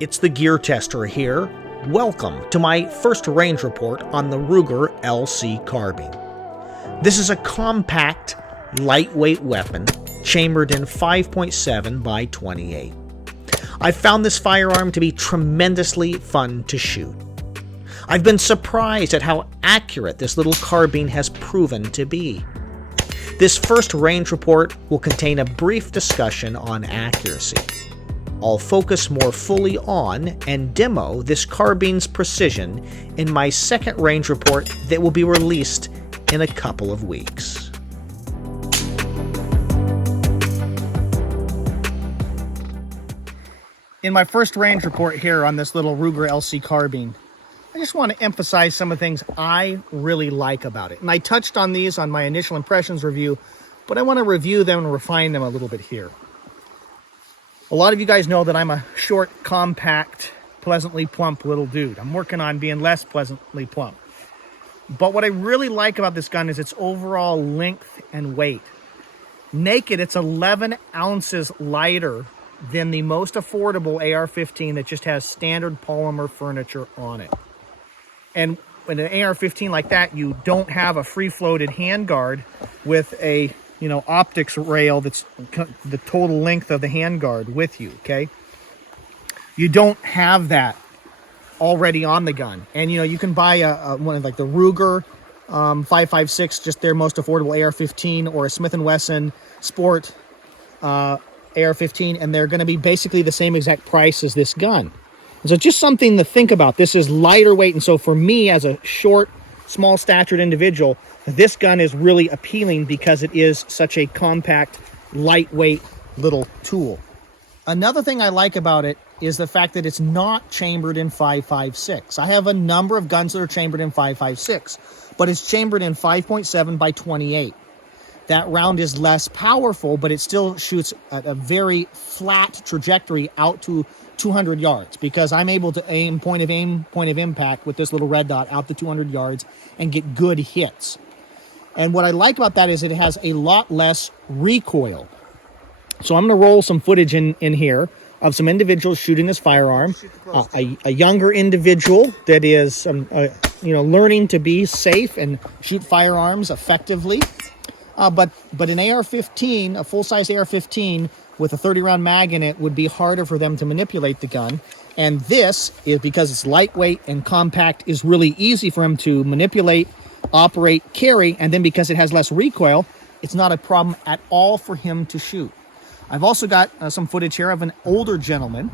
It's the Gear Tester here. Welcome to my first range report on the Ruger LC Carbine. This is a compact, lightweight weapon chambered in 5.7 by 28. I found this firearm to be tremendously fun to shoot. I've been surprised at how accurate this little carbine has proven to be. This first range report will contain a brief discussion on accuracy. I'll focus more fully on and demo this carbine's precision in my second range report that will be released in a couple of weeks. In my first range report here on this little Ruger LC Carbine, I just want to emphasize some of the things I really like about it. And I touched on these on my initial impressions review, but I want to review them and refine them a little bit here. A lot of you guys know that I'm a short, compact, pleasantly plump little dude. I'm working on being less pleasantly plump. But what I really like about this gun is its overall length and weight. Naked, it's 11 ounces lighter than the most affordable AR-15 that just has standard polymer furniture on it. And with an AR-15 like that, you don't have a free-floated handguard with a optics rail that's the total length of the handguard with you, okay? You don't have that already on the gun. And, you can buy one of like the Ruger 5.56, just their most affordable AR-15, or a Smith & Wesson Sport AR-15, and they're going to be basically the same exact price as this gun. And so just something to think about. This is lighter weight, and so for me as a short, small-statured individual, this gun is really appealing because it is such a compact, lightweight little tool. Another thing I like about it is the fact that it's not chambered in 5.56. I have a number of guns that are chambered in 5.56, but it's chambered in 5.7 by 28. That round is less powerful, but it still shoots at a very flat trajectory out to 200 yards because I'm able to aim, point of impact with this little red dot out to 200 yards and get good hits. And what I like about that is it has a lot less recoil. So I'm going to roll some footage in here of some individuals shooting this firearm. A younger individual that is learning to be safe and shoot firearms effectively. But an AR-15, a full-size AR-15 with a 30-round mag in it would be harder for them to manipulate the gun. And this is, because it's lightweight and compact, is really easy for them to manipulate, operate, carry, and then because it has less recoil, it's not a problem at all for him to shoot. I've also got some footage here of an older gentleman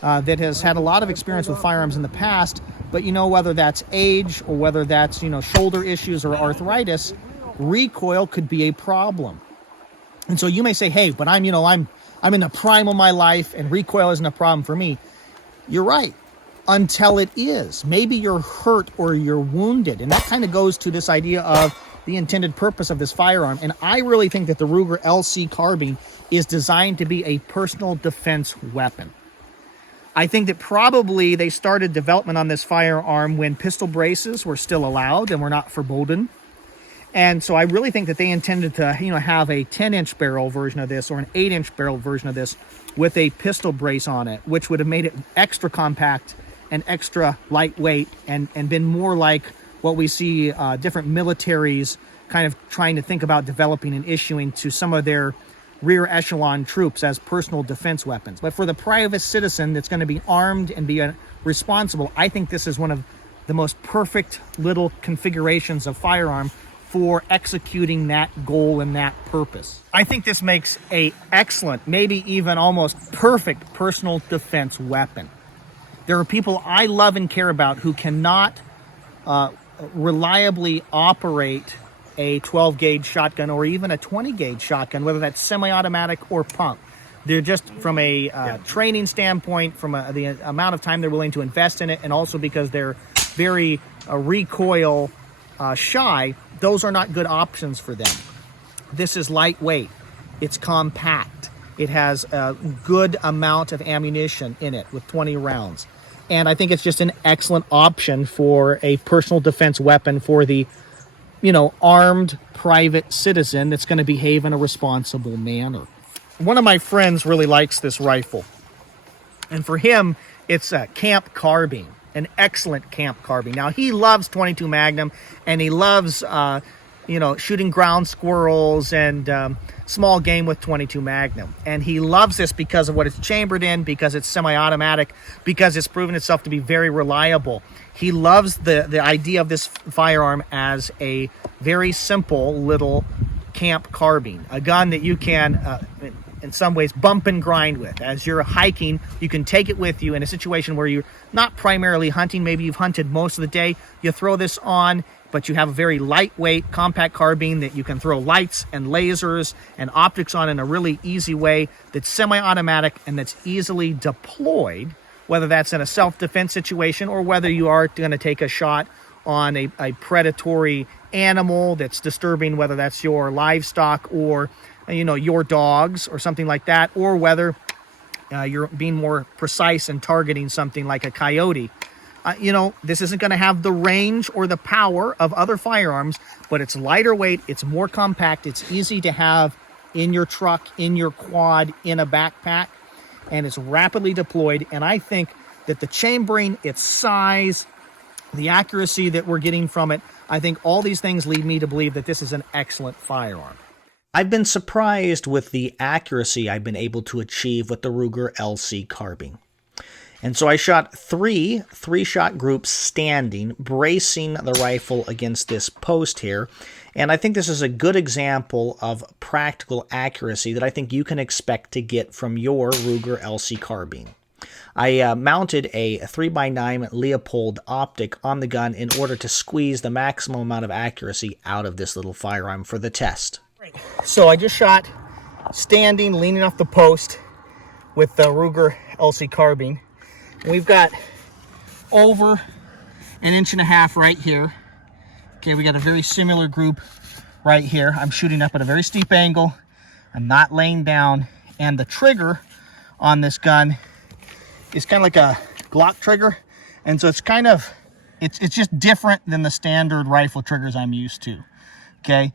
that has had a lot of experience with firearms in the past, but whether that's age or whether that's shoulder issues or arthritis, recoil could be a problem. And so you may say, hey, but I'm in the prime of my life and recoil isn't a problem for me. You're right, until it is. Maybe you're hurt or you're wounded, and that kind of goes to this idea of the intended purpose of this firearm. And I really think that the Ruger LC Carbine is designed to be a personal defense weapon. I think that probably they started development on this firearm when pistol braces were still allowed and were not forbidden. And so I really think that they intended to, have a 10-inch barrel version of this or an 8-inch barrel version of this with a pistol brace on it, which would have made it extra compact and extra lightweight and been more like what we see different militaries kind of trying to think about developing and issuing to some of their rear echelon troops as personal defense weapons. But for the private citizen that's going to be armed and be responsible, I think this is one of the most perfect little configurations of firearm for executing that goal and that purpose. I think this makes an excellent, maybe even almost perfect personal defense weapon. There are people I love and care about who cannot reliably operate a 12-gauge shotgun or even a 20-gauge shotgun, whether that's semi-automatic or pump. They're just from a training standpoint, from the amount of time they're willing to invest in it, and also because they're very recoil shy, those are not good options for them. This is lightweight. It's compact. It has a good amount of ammunition in it with 20 rounds. And I think it's just an excellent option for a personal defense weapon for the, armed private citizen that's going to behave in a responsible manner. One of my friends really likes this rifle. And for him, it's a camp carbine, an excellent camp carbine. Now, he loves 22 Magnum, and he loves, shooting ground squirrels and small game with 22 Magnum. And he loves this because of what it's chambered in, because it's semi-automatic, because it's proven itself to be very reliable. He loves the idea of this firearm as a very simple little camp carbine, a gun that you can, in some ways, bump and grind with. As you're hiking, you can take it with you in a situation where you're not primarily hunting. Maybe you've hunted most of the day. You throw this on, but you have a very lightweight, compact carbine that you can throw lights and lasers and optics on in a really easy way, that's semi-automatic and that's easily deployed, whether that's in a self-defense situation or whether you are going to take a shot on a predatory animal that's disturbing, whether that's your livestock or your dogs or something like that, or whether you're being more precise and targeting something like a coyote. This isn't going to have the range or the power of other firearms, but it's lighter weight, it's more compact, it's easy to have in your truck, in your quad, in a backpack, and it's rapidly deployed. And I think that the chambering, its size, the accuracy that we're getting from it, I think all these things lead me to believe that this is an excellent firearm. I've been surprised with the accuracy I've been able to achieve with the Ruger LC Carbine. And so I shot three-shot groups standing, bracing the rifle against this post here. And I think this is a good example of practical accuracy that I think you can expect to get from your Ruger LC Carbine. I mounted a 3x9 Leopold optic on the gun in order to squeeze the maximum amount of accuracy out of this little firearm for the test. So I just shot standing, leaning off the post with the Ruger LC Carbine. We've got over 1.5 inches right here. Okay, we got a very similar group right here. I'm shooting up at a very steep angle. I'm not laying down, and the trigger on this gun is kind of like a Glock trigger, and so it's kind of, it's just different than the standard rifle triggers I'm used to. Okay,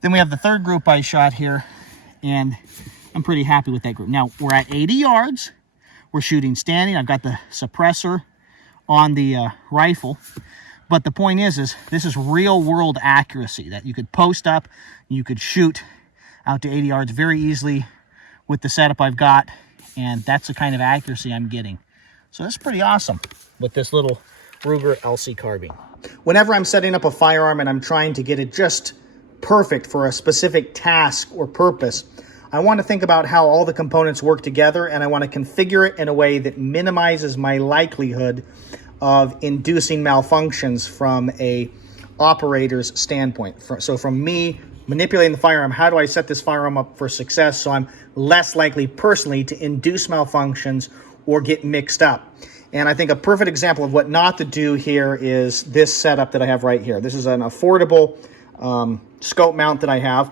then we have the third group I shot here, and I'm pretty happy with that group. Now we're at 80 yards. We're shooting standing. I've got the suppressor on the rifle. But the point is this is real world accuracy that you could post up, you could shoot out to 80 yards very easily with the setup I've got. And that's the kind of accuracy I'm getting. So that's pretty awesome with this little Ruger LC Carbine. Whenever I'm setting up a firearm and I'm trying to get it just perfect for a specific task or purpose, I want to think about how all the components work together, and I want to configure it in a way that minimizes my likelihood of inducing malfunctions from a operator's standpoint. So from me manipulating the firearm, how do I set this firearm up for success so I'm less likely personally to induce malfunctions or get mixed up? And I think a perfect example of what not to do here is this setup that I have right here. This is an affordable scope mount that I have.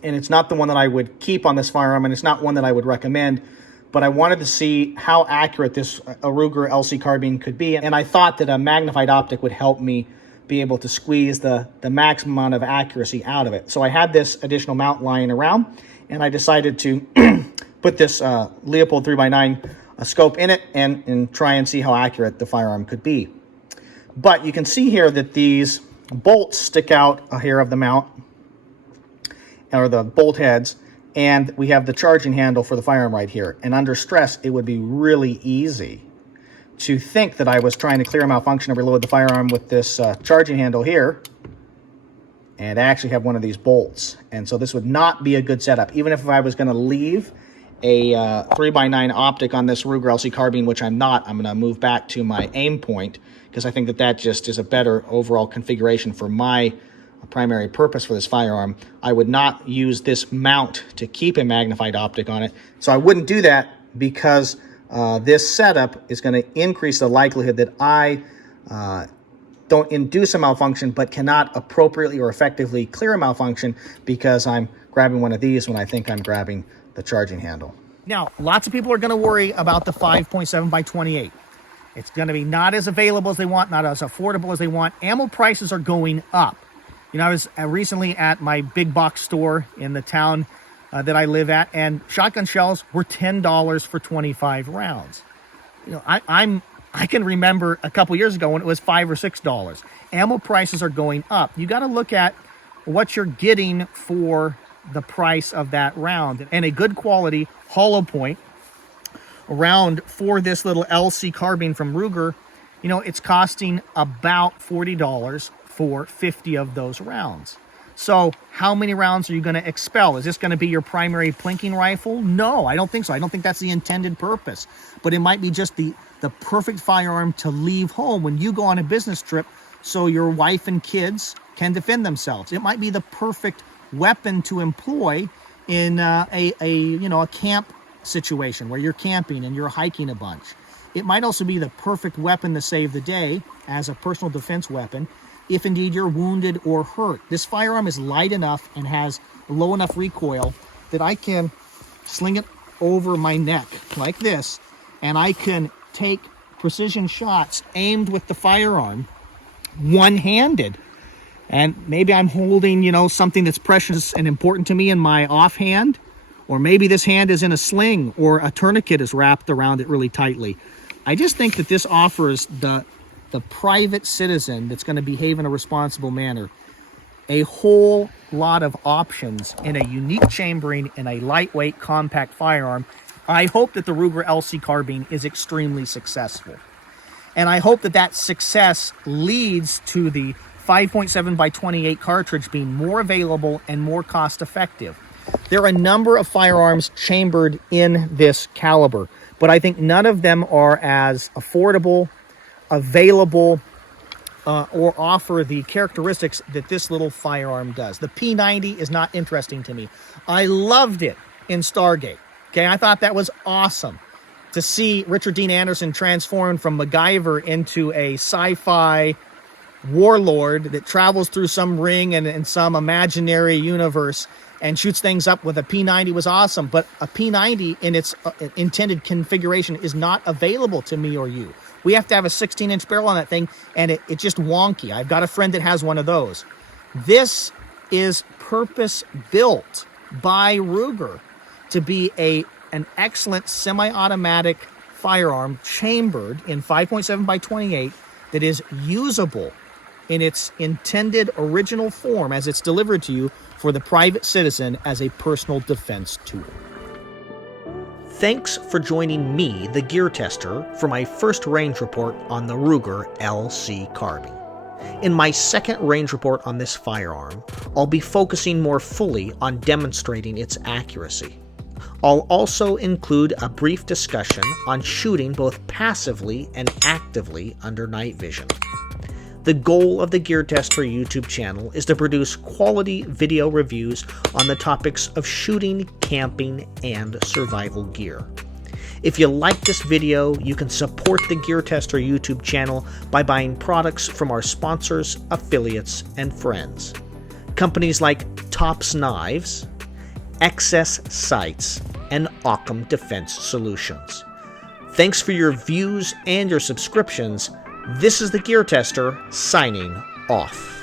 And it's not the one that I would keep on this firearm, and it's not one that I would recommend, but I wanted to see how accurate this Ruger LC Carbine could be, and I thought that a magnified optic would help me be able to squeeze the maximum amount of accuracy out of it. So I had this additional mount lying around, and I decided to put this Leopold 3x9 scope in it and try and see how accurate the firearm could be. But you can see here that these bolts stick out here of the mount, or the bolt heads, and we have the charging handle for the firearm right here. And under stress, it would be really easy to think that I was trying to clear a malfunction or reload the firearm with this charging handle here, and I actually have one of these bolts. And so this would not be a good setup. Even if I was going to leave a 3x9 optic on this Ruger LC Carbine, which I'm not, I'm going to move back to my aim point, because I think that just is a better overall configuration for my primary purpose for this firearm. I would not use this mount to keep a magnified optic on it. So I wouldn't do that, because this setup is going to increase the likelihood that I don't induce a malfunction but cannot appropriately or effectively clear a malfunction because I'm grabbing one of these when I think I'm grabbing the charging handle. Now, lots of people are going to worry about the 5.7x28. It's going to be not as available as they want, not as affordable as they want. Ammo prices are going up. You know, I was recently at my big box store in the town that I live at, and shotgun shells were $10 for 25 rounds. I can remember a couple years ago when it was $5 or $6. Ammo prices are going up. You got to look at what you're getting for the price of that round. And a good quality hollow point round for this little LC carbine from Ruger, it's costing about $40 for 50 of those rounds. So how many rounds are you going to expel? Is this going to be your primary plinking rifle? No, I don't think so. I don't think that's the intended purpose. But it might be just the perfect firearm to leave home when you go on a business trip so your wife and kids can defend themselves. It might be the perfect weapon to employ in a camp situation where you're camping and you're hiking a bunch. It might also be the perfect weapon to save the day as a personal defense weapon if indeed you're wounded or hurt. This firearm is light enough and has low enough recoil that I can sling it over my neck like this, and I can take precision shots aimed with the firearm one-handed. And maybe I'm holding, something that's precious and important to me in my offhand, or maybe this hand is in a sling or a tourniquet is wrapped around it really tightly. I just think that this offers the private citizen that's going to behave in a responsible manner a whole lot of options in a unique chambering in a lightweight, compact firearm. I hope that the Ruger LC Carbine is extremely successful. And I hope that that success leads to the 5.7 by 28 cartridge being more available and more cost effective. There are a number of firearms chambered in this caliber, but I think none of them are as affordable, available, or offer the characteristics that this little firearm does. The P90 is not interesting to me. I loved it in Stargate. Okay, I thought that was awesome to see Richard Dean Anderson transformed from MacGyver into a sci-fi warlord that travels through some ring and in some imaginary universe and shoots things up with a P90 was awesome. But a P90 in its intended configuration is not available to me or you. We have to have a 16-inch barrel on that thing, and it's just wonky. I've got a friend that has one of those. This is purpose-built by Ruger to be an excellent semi-automatic firearm chambered in 5.7 by 28 that is usable in its intended original form as it's delivered to you for the private citizen as a personal defense tool. Thanks for joining me, the gear tester, for my first range report on the Ruger LC Carbine. In my second range report on this firearm, I'll be focusing more fully on demonstrating its accuracy. I'll also include a brief discussion on shooting both passively and actively under night vision. The goal of the Gear Tester YouTube channel is to produce quality video reviews on the topics of shooting, camping, and survival gear. If you like this video, you can support the Gear Tester YouTube channel by buying products from our sponsors, affiliates, and friends. Companies like Tops Knives, Excess Sights, and Occam Defense Solutions. Thanks for your views and your subscriptions. This is the Gear Tester signing off.